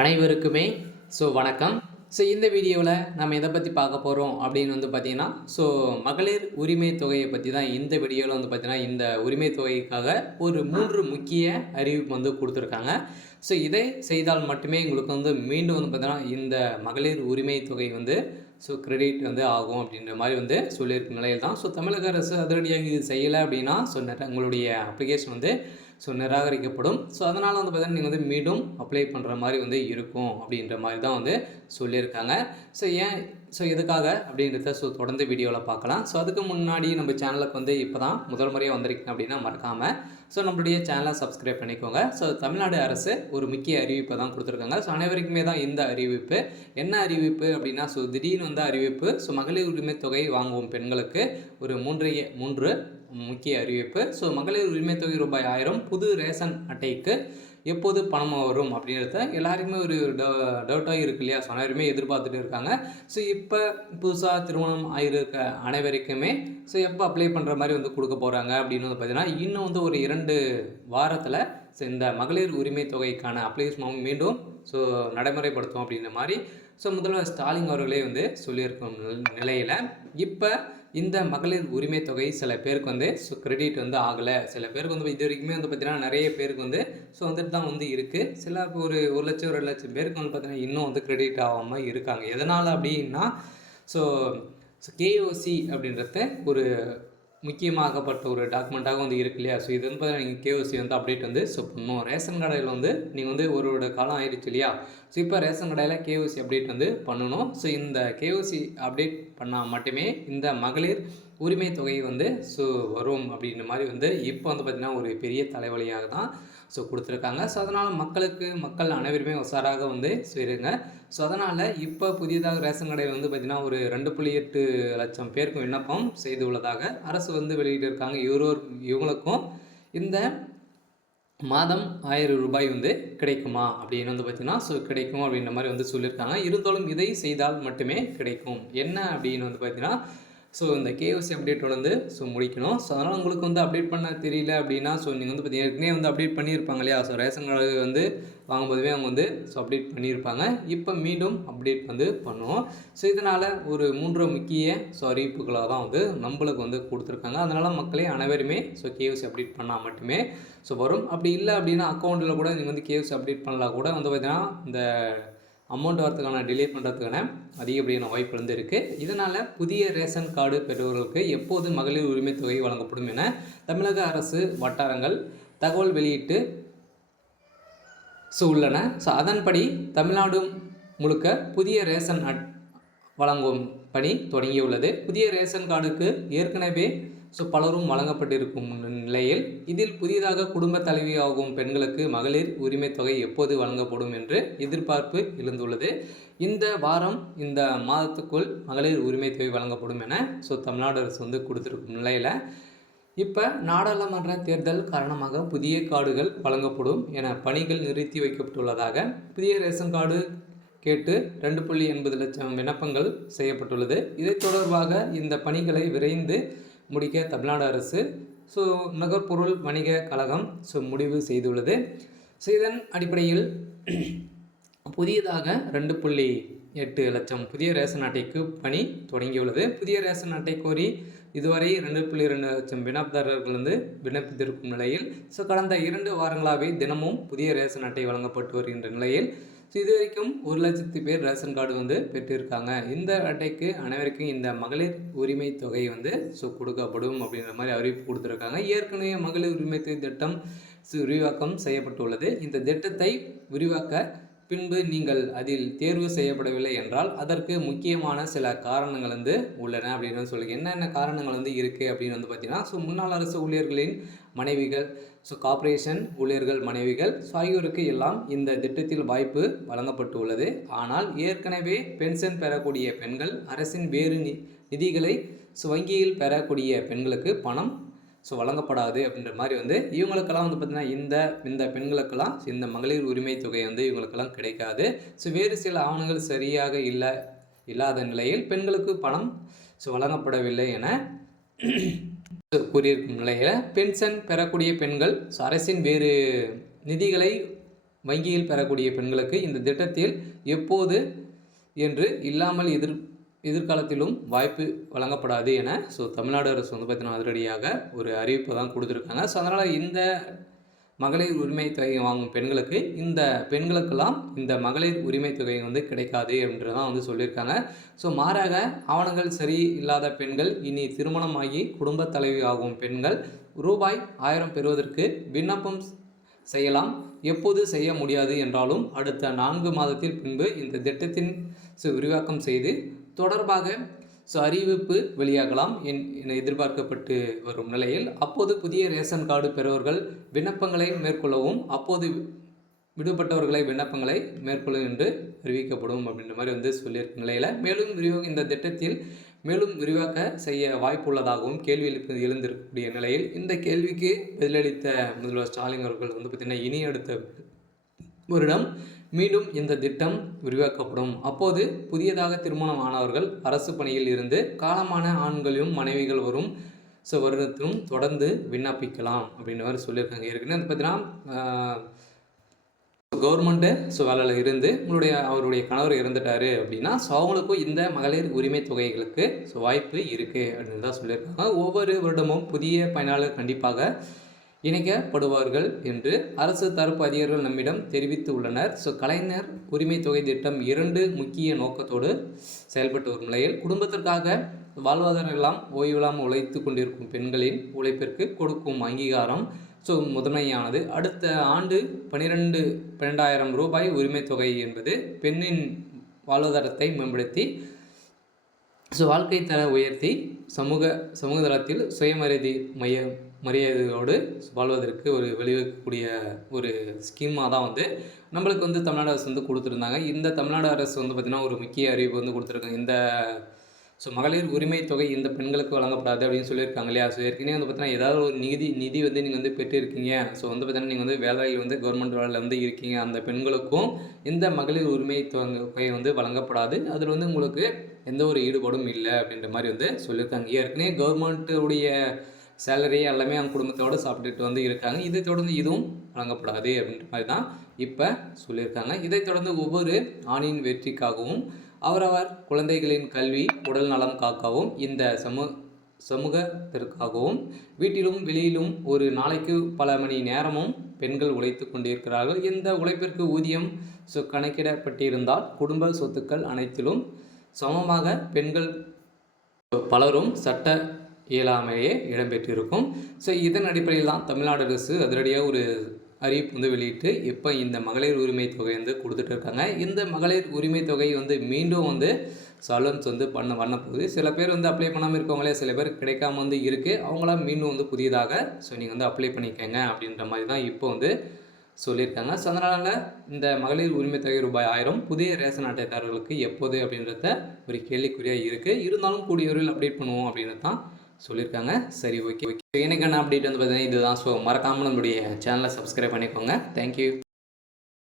அனைவருக்குமே ஸோ வணக்கம். ஸோ இந்த வீடியோவில் நம்ம எதை பற்றி பார்க்க போகிறோம் அப்படின்னு வந்து பார்த்தீங்கன்னா ஸோ மகளிர் உரிமை தொகையை பற்றி தான் இந்த வீடியோவில் வந்து பார்த்தீங்கன்னா இந்த உரிமை தொகைக்காக ஒரு மூன்று முக்கிய அறிவிப்பு வந்து கொடுத்துருக்காங்க. ஸோ இதை செய்தால் மட்டுமே உங்களுக்கு வந்து மீண்டும் வந்து பார்த்தீங்கன்னா இந்த மகளிர் உரிமை தொகை வந்து ஸோ கிரெடிட் வந்து ஆகும் அப்படின்ற மாதிரி வந்து சொல்லியிருக்க நிலையில் தான் ஸோ தமிழக அரசு அதிரடியாக இது செய்யலை அப்படின்னா ஸோ நிறைய உங்களுடைய அப்ளிகேஷன் வந்து ஸோ நிராகரிக்கப்படும். ஸோ அதனால் வந்து பார்த்தீங்கன்னா நீங்கள் வந்து மீண்டும் அப்ளை பண்ணுற மாதிரி வந்து இருக்கும் அப்படின்ற மாதிரி தான் வந்து சொல்லியிருக்காங்க. ஸோ ஏன் ஸோ எதுக்காக அப்படின்றத ஸோ தொடர்ந்து வீடியோவில் பார்க்கலாம். ஸோ அதுக்கு முன்னாடி நம்ம சேனலுக்கு வந்து இப்போ தான் முதல் முறையாக வந்திருக்கீங்க அப்படின்னா மறக்காமல் ஸோ நம்மளுடைய சேனலை சப்ஸ்கிரைப் பண்ணிக்கோங்க. ஸோ தமிழ்நாடு அரசு ஒரு முக்கிய அறிவிப்பை தான் கொடுத்துருக்காங்க. ஸோ அனைவருக்குமே தான் இந்த அறிவிப்பு. என்ன அறிவிப்பு அப்படின்னா ஸோ திடீர்னு வந்த அறிவிப்பு. ஸோ மகளிர் உரிமை தொகை வாங்குவோம் பெண்களுக்கு ஒரு மூன்று மூன்று முக்கிய அறிவிப்பு. ஸோ மகளிர் உரிமை தொகை ரூபாய் ஆயிரம் புது ரேஷன் அட்டைக்கு எப்போது பணம் வரும் அப்படின்றத எல்லாருமே ஒரு டவுட்டாக இருக்கு இல்லையா? ஸோ எல்லாருமே எதிர்பார்த்துட்டு இருக்காங்க. ஸோ இப்போ புதுசாக திருமணம் ஆகிருக்க அனைவருக்குமே ஸோ எப்போ அப்ளை பண்ணுற மாதிரி வந்து கொடுக்க போகிறாங்க அப்படின்னு வந்து பார்த்தீங்கன்னா இன்னும் வந்து ஒரு இரண்டு வாரத்தில் ஸோ இந்த மகளிர் உரிமை தொகைக்கான அப்ளிகேஷன் மீண்டும் ஸோ நடைமுறைப்படுத்தும் அப்படின்ற மாதிரி ஸோ முதல்வர் ஸ்டாலின் அவர்களே வந்து சொல்லியிருக்கும் நிலையில் இப்போ இந்த மகளிர் உரிமை தொகை சில பேருக்கு வந்து ஸோ கிரெடிட் வந்து ஆகலை. சில பேருக்கு வந்து இது வரைக்குமே வந்து பார்த்திங்கன்னா நிறைய பேருக்கு வந்து ஸோ வந்துட்டு தான் வந்து இருக்குது சில ஒரு ஒரு லட்சம் ரெண்டு லட்சம் பேருக்கு வந்து பார்த்திங்கன்னா இன்னும் வந்து கிரெடிட் ஆகாமல் இருக்காங்க. எதனால் அப்படின்னா ஸோ ஸோ கேஓசி அப்படின்றத ஒரு முக்கியமாகப்பட்ட ஒரு டாக்குமெண்ட்டாக வந்து இருக்கு இல்லையா? ஸோ இது வந்து பார்த்தீங்கன்னா நீங்கள் கேஓசி வந்து அப்டேட் வந்து ஸோ பண்ணணும் ரேஷன் கடையில் வந்து நீங்கள் வந்து ஒரு காலம் ஆயிடுச்சு இல்லையா? ஸோ இப்போ ரேஷன் கடையில் கேஓசி அப்டேட் வந்து பண்ணணும். ஸோ இந்த கேஓசி அப்டேட் பண்ணால் மட்டுமே இந்த மகளிர் உரிமை தொகை வந்து ஸோ வரும் அப்படின்ற மாதிரி வந்து இப்போ வந்து பார்த்திங்கன்னா ஒரு பெரிய தலைவலியாக தான் ஸோ கொடுத்துருக்காங்க. ஸோ அதனால் மக்களுக்கு மக்கள் அனைவருமே உஷாராக வந்து சேருங்க. ஸோ அதனால் இப்போ புதியதாக ரேஷன் கடை வந்து பார்த்திங்கன்னா ஒரு ரெண்டு புள்ளி எட்டு லட்சம் பேருக்கும் விண்ணப்பம் செய்து உள்ளதாக அரசு வந்து வெளியிட்டிருக்காங்க இவரோர் இவங்களுக்கும் இந்த மாதம் ஆயிரம் ரூபாய் வந்து கிடைக்குமா அப்படின்னு வந்து பார்த்திங்கன்னா ஸோ கிடைக்கும் அப்படின்ற மாதிரி வந்து சொல்லியிருக்காங்க. இருந்தாலும் இதை செய்தால் மட்டுமே கிடைக்கும். என்ன அப்படின்னு வந்து பார்த்திங்கன்னா ஸோ இந்த கேஓசி அப்டேட் வந்து ஸோ முடிக்கணும். ஸோ அதனால் உங்களுக்கு வந்து அப்டேட் பண்ண தெரியல அப்படின்னா ஸோ நீங்கள் வந்து பார்த்தீங்கன்னா ஏற்கனவே வந்து அப்டேட் பண்ணியிருப்பாங்க இல்லையா? ஸோ ரேஷன் கார்டு வந்து வாங்கும்போதுவே அவங்க வந்து ஸோ அப்டேட் பண்ணியிருப்பாங்க. இப்போ மீண்டும் அப்டேட் வந்து பண்ணுவோம். ஸோ இதனால் ஒரு மூன்று முக்கிய ஸோ அறிவிப்புகளாக தான் வந்து நம்மளுக்கு வந்து கொடுத்துருக்காங்க. அதனால் மக்களே அனைவருமே ஸோ கேஓசி அப்டேட் பண்ணால் மட்டுமே ஸோ வரும். அப்படி இல்லை அப்படின்னா அக்கௌண்ட்டில் கூட நீங்கள் வந்து கேஓசி அப்டேட் பண்ணலாம் கூட வந்து பார்த்தீங்கன்னா இந்த அமௌண்ட் வரத்துக்கான டிலே பண்ணுறதுக்கான அதிகப்படியான வாய்ப்பு வந்து இருக்குது இதனால் புதிய ரேஷன் கார்டு பெற்றவர்களுக்கு எப்போது மகளிர் உரிமை தொகை வழங்கப்படும் என தமிழக அரசு வட்டாரங்கள் தகவல் வெளியிட்டு ஸோ உள்ளன. ஸோ அதன்படி தமிழ்நாடு முழுக்க புதிய ரேஷன் வழங்கும் பணி தொடங்கியுள்ளது. புதிய ரேஷன் கார்டுக்கு ஏற்கனவே ஸோ பலரும் வழங்கப்பட்டிருக்கும் நிலையில் இதில் புதிதாக குடும்ப தலைவியாகும் பெண்களுக்கு மகளிர் உரிமை தொகை எப்போது வழங்கப்படும் என்று எதிர்பார்ப்பு எழுந்துள்ளது. இந்த வாரம் இந்த மாதத்துக்குள் மகளிர் உரிமை தொகை வழங்கப்படும் என ஸோ தமிழ்நாடு அரசு வந்து கொடுத்துருக்கும் நிலையில் இப்போ நாடாளுமன்ற தேர்தல் காரணமாக புதிய கார்டுகள் வழங்கப்படும் என பணிகள் நிறுத்தி வைக்கப்பட்டுள்ளதாக புதிய ரேஷன் கார்டு கேட்டு ரெண்டு புள்ளி எண்பது லட்சம் விண்ணப்பங்கள் செய்யப்பட்டுள்ளது. இதை தொடர்பாக இந்த பணிகளை விரைந்து முடிக்க தமிழ்நாடு அரசு ஸோ நுகர்பொருள் வணிக கழகம் ஸோ முடிவு செய்துள்ளது. ஸோ இதன் அடிப்படையில் புதியதாக ரெண்டு புள்ளி எட்டு லட்சம் புதிய ரேஷன் அட்டைக்கு பணி தொடங்கியுள்ளது. புதிய ரேஷன் அட்டை கோரி இதுவரை ரெண்டு புள்ளி ரெண்டு லட்சம் விண்ணப்பதாரர்கள் வந்து விண்ணப்பித்திருக்கும் நிலையில் ஸோ கடந்த இரண்டு வாரங்களாகவே தினமும் புதிய ரேஷன் அட்டை வழங்கப்பட்டு வருகின்ற நிலையில் ஸோ இது வரைக்கும் ஒரு லட்சத்து பேர் ரேஷன் கார்டு வந்து பெற்றிருக்காங்க. இந்த அட்டைக்கு அனைவருக்கும் இந்த மகளிர் உரிமை தொகை வந்து ஸோ கொடுக்கப்படும் அப்படின்ற மாதிரி அறிவிப்பு கொடுத்துருக்காங்க. ஏற்கனவே மகளிர் உரிமை தொகை திட்டம் விரிவாக்கம் செய்யப்பட்டுள்ளது. இந்த திட்டத்தை விரிவாக்க பின்பு நீங்கள் அதில் தேர்வு செய்யப்படவில்லை என்றால் அதற்கு முக்கியமான சில காரணங்கள் வந்து உள்ளன அப்படின்னு சொல்லி என்னென்ன காரணங்கள் வந்து இருக்குது அப்படின்னு வந்து பார்த்தீங்கன்னா ஸோ முன்னாள் அரசு ஊழியர்களின் மனைவிகள் ஸோ கார்ப்பரேஷன் ஊழியர்கள் மனைவிகள் ஸோ ஆகியோருக்கு எல்லாம் இந்த திட்டத்தில் வாய்ப்பு வழங்கப்பட்டுள்ளது. ஆனால் ஏற்கனவே பென்ஷன் பெறக்கூடிய பெண்கள் அரசின் வேறு நிதிகளை ஸோ வங்கியில் பெறக்கூடிய பெண்களுக்கு பணம் ஸோ வழங்கப்படாது அப்படின்ற மாதிரி வந்து இவங்களுக்கெல்லாம் வந்து பார்த்திங்கன்னா இந்த இந்த பெண்களுக்கெல்லாம் இந்த மகளிர் உரிமை தொகை வந்து இவங்களுக்கெல்லாம் கிடைக்காது. ஸோ வேறு சில ஆவணங்கள் சரியாக இல்லை இல்லாத நிலையில் பெண்களுக்கு பணம் ஸோ வழங்கப்படவில்லை என கூறியிருக்கும் நிலையில் பென்ஷன் பெறக்கூடிய பெண்கள் அரசின் வேறு நிதிகளை வங்கியில் பெறக்கூடிய பெண்களுக்கு இந்த திட்டத்தில் எப்போது என்று இல்லாமல் எதிர் எதிர்காலத்திலும் வாய்ப்பு வழங்கப்படாது என ஸோ தமிழ்நாடு அரசு வந்து பார்த்தீங்கன்னா அதிரடியாக ஒரு அறிவிப்பை தான் கொடுத்துருக்காங்க. ஸோ அதனால் இந்த மகளிர் உரிமை தொகை வாங்கும் பெண்களுக்கு இந்த பெண்களுக்கெல்லாம் இந்த மகளிர் உரிமை தொகை வந்து கிடைக்காது என்றுதான் வந்து சொல்லியிருக்காங்க. ஸோ மாறாக ஆவணங்கள் சரி இல்லாத பெண்கள் இனி திருமணமாகி குடும்ப தலைவி ஆகும் பெண்கள் ரூபாய் ஆயிரம் பெறுவதற்கு விண்ணப்பம் செய்யலாம். எப்போது செய்ய முடியாது என்றாலும் அடுத்த நான்கு மாதத்தில் பின்பு இந்த திட்டத்தின் சு- விரிவாக்கம் செய்து தொடர்பாக ஸோ அறிவிப்பு வெளியாகலாம் என் என எதிர்பார்க்கப்பட்டு வரும் நிலையில். அப்போது புதிய ரேஷன் கார்டு பெறுவர்கள் விண்ணப்பங்களை மேற்கொள்ளவும் அப்போது விடுபட்டவர்களை விண்ணப்பங்களை மேற்கொள்ளும் என்று அறிவிக்கப்படும் அப்படின்ற மாதிரி வந்து சொல்லியிருக்க நிலையில். மேலும் விரிவாக இந்த திட்டத்தில் மேலும் விரிவாக்க செய்ய வாய்ப்புள்ளதாகவும் கேள்வி எழுப்பி எழுந்திருக்கக்கூடிய நிலையில் இந்த கேள்விக்கு பதிலளித்த முதல்வர் ஸ்டாலின் அவர்கள் வந்து பார்த்திங்கன்னா இனி அடுத்த வருடம் மீண்டும் இந்த திட்டம் விரிவாக்கப்படும். அப்போது புதியதாக திருமணம் ஆனவர்கள் அரசு பணியில் இருந்து காலமான ஆண்களும் மனைவிகள் வரும் ஸோ வருடத்திலும் தொடர்ந்து விண்ணப்பிக்கலாம் அப்படின்ற மாதிரி சொல்லியிருக்காங்க. ஏற்கனவே வந்து பார்த்தீங்கன்னா கவர்மெண்ட்டு ஸோ வேலையில் இருந்து உங்களுடைய அவருடைய கணவர் இறந்துட்டாரு அப்படின்னா ஸோ அவங்களுக்கும் இந்த மகளிர் உரிமை தொகைகளுக்கு ஸோ வாய்ப்பு இருக்குது அப்படின்னு தான் சொல்லியிருக்காங்க. ஒவ்வொரு வருடமும் புதிய பயனாளர் கண்டிப்பாக இணைக்கப்படுவார்கள் என்று அரசு தரப்பு அதிகாரிகள் நம்மிடம் தெரிவித்து உள்ளனர். ஸோ கலைஞர் உரிமை தொகை திட்டம் இரண்டு முக்கிய நோக்கத்தோடு செயல்பட்டு வரும் நிலையில் குடும்பத்திற்காக வாழ்வாதாரம் எல்லாம் ஓய்வில்லாமல் உழைத்து கொண்டிருக்கும் பெண்களின் உழைப்பிற்கு கொடுக்கும் அங்கீகாரம் ஸோ முதன்மையானது. அடுத்த ஆண்டு பன்னிரெண்டு பன்னெண்டாயிரம் ரூபாய் உரிமை தொகை என்பது பெண்ணின் வாழ்வாதாரத்தை மேம்படுத்தி ஸோ வாழ்க்கை தர உயர்த்தி சமூக சமூக தளத்தில் சுயமரியாதை மையம் மரியாதையோடு வாழ்வதற்கு ஒரு வழிவகுக்கக்கூடிய ஒரு ஸ்கீமாக தான் வந்து நம்மளுக்கு வந்து தமிழ்நாடு அரசு வந்து கொடுத்துருந்தாங்க. இந்த தமிழ்நாடு அரசு வந்து பார்த்திங்கன்னா ஒரு முக்கிய அறிவிப்பு வந்து கொடுத்துருக்காங்க. இந்த ஸோ மகளிர் உரிமை தொகை இந்த பெண்களுக்கு வழங்கப்படாது அப்படின்னு சொல்லியிருக்காங்க இல்லையா? ஸோ ஏற்கனவே வந்து பார்த்தீங்கன்னா ஏதாவது ஒரு நிதி நிதி வந்து நீங்கள் வந்து பெற்றிருக்கீங்க. ஸோ வந்து பார்த்தீங்கன்னா நீங்கள் வந்து வேலையில் வந்து கவர்மெண்ட் வேலையில் வந்து இருக்கீங்க. அந்த பெண்களுக்கும் இந்த மகளிர் உரிமை தொகை வந்து வழங்கப்படாது. அதில் வந்து உங்களுக்கு எந்த ஒரு ஈடுபாடும் இல்லை அப்படின்ற மாதிரி வந்து சொல்லியிருக்காங்க. ஏற்கனவே கவர்மெண்ட்டுடைய சேலரி எல்லாமே அவங்க குடும்பத்தோடு சாப்பிட்டுட்டு வந்து இருக்காங்க. இதை தொடர்ந்து இதுவும் வழங்கப்படாது அப்படின்ற மாதிரி தான் இப்போ சொல்லியிருக்காங்க. இதைத் தொடர்ந்து ஒவ்வொரு ஆணின் வெற்றிக்காகவும் அவரவர் குழந்தைகளின் கல்வி உடல் நலம் காக்கவும் இந்த சமூக சமூகத்திற்காகவும் வீட்டிலும் வெளியிலும் ஒரு நாளைக்கு பல மணி நேரமும் பெண்கள் உழைத்து கொண்டிருக்கிறார்கள். இந்த உழைப்பிற்கு ஊதியம் சு கணக்கிடப்பட்டிருந்தால் குடும்ப சொத்துக்கள் அனைத்திலும் சமமாக பெண்கள் பலரும் சட்ட இயலாமையே இடம்பெற்றிருக்கும். ஸோ இதன் அடிப்படையில் தான் தமிழ்நாடு அரசு அதிரடியாக ஒரு அறிவிப்பு வந்து வெளியிட்டு இப்போ இந்த மகளிர் உரிமை தொகை வந்து கொடுத்துட்டு இருக்காங்க. இந்த மகளிர் உரிமை தொகை வந்து மீண்டும் வந்து சலன்ஸ் வந்து பண்ண பண்ண போகுது. சில பேர் வந்து அப்ளை பண்ணாமல் இருக்கவங்களே சில பேர் கிடைக்காம வந்து இருக்குது அவங்களாம் மீண்டும் வந்து புதியதாக ஸோ நீங்கள் வந்து அப்ளை பண்ணிக்கங்க அப்படின்ற மாதிரி தான் இப்போ வந்து சொல்லியிருக்காங்க. ஸோ அதனால் இந்த மகளிர் உரிமை தொகை ரூபாய் ஆயிரம் புதிய ரேஷன் அட்டைதாரர்களுக்கு எப்போது அப்படின்றத ஒரு கேள்விக்குறியாக இருக்குது இருந்தாலும் கூடிய விரைவில் அப்டேட் பண்ணுவோம் அப்படின்றது தான் சொல்லியிருக்காங்க. சரி ஓகே ஓகே எனக்கான அப்டேட் வந்து பார்த்தீங்கன்னா இதுதான். ஸோ மறக்காமல் நம்மளுடைய சேனலை சப்ஸ்கிரைப் பண்ணிக்கோங்க. தேங்க்யூ